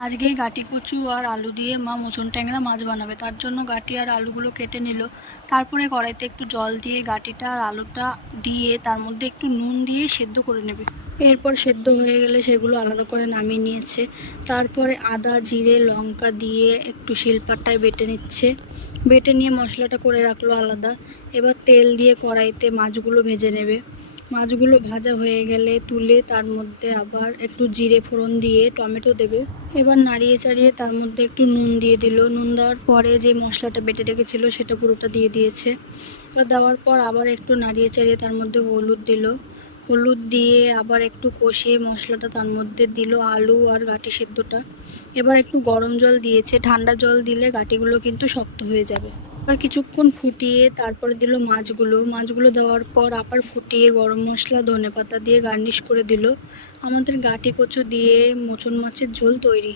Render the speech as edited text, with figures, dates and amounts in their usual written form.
আজকেই গাটি কচু আর আলু দিয়ে মা মোচন ট্যাংরা মাছ বানাবে। তার জন্য গাটি আর আলুগুলো কেটে নিল। তারপরে কড়াইতে একটু জল দিয়ে গাটিটা আর আলুটা দিয়ে তার মধ্যে একটু নুন দিয়ে সেদ্ধ করে নেবে। এরপর সেদ্ধ হয়ে গেলে সেগুলো আলাদা করে নামিয়ে নিয়েছে। তারপরে আদা জিরে লঙ্কা দিয়ে একটু শিলপাটায় বেটে নিচ্ছে। বেটে নিয়ে মশলাটা করে রাখলো আলাদা। এবার তেল দিয়ে কড়াইতে মাছগুলো ভেজে নেবে। মাছগুলো ভাজা হয়ে গেলে তুলে তার মধ্যে আবার একটু জিরে ফোড়ন দিয়ে টমেটো দেবে। এবার নাড়িয়ে চাড়িয়ে তার মধ্যে একটু নুন দিয়ে দিল। নুন দেওয়ার পরে যে মশলাটা বেটে রেখেছিল সেটা পুরোটা দিয়ে দিয়েছে। এবার দেওয়ার পর আবার একটু নাড়িয়ে চাড়িয়ে তার মধ্যে হলুদ দিল। হলুদ দিয়ে আবার একটু কষিয়ে মশলাটা তার মধ্যে দিল আলু আর গাটি সেদ্ধটা। এবার একটু গরম জল দিয়েছে। ঠান্ডা জল দিলে গাটিগুলো কিন্তু শক্ত হয়ে যাবে। এবার কিছুক্ষণ ফুটিয়ে তারপরে দিল মাছগুলো দেওয়ার পর আবার ফুটিয়ে গরম মশলা ধনেপাতা দিয়ে গার্নিশ করে দিল। আমাদের গাটি কচু দিয়ে মোচন মাছের ঝোল তৈরি।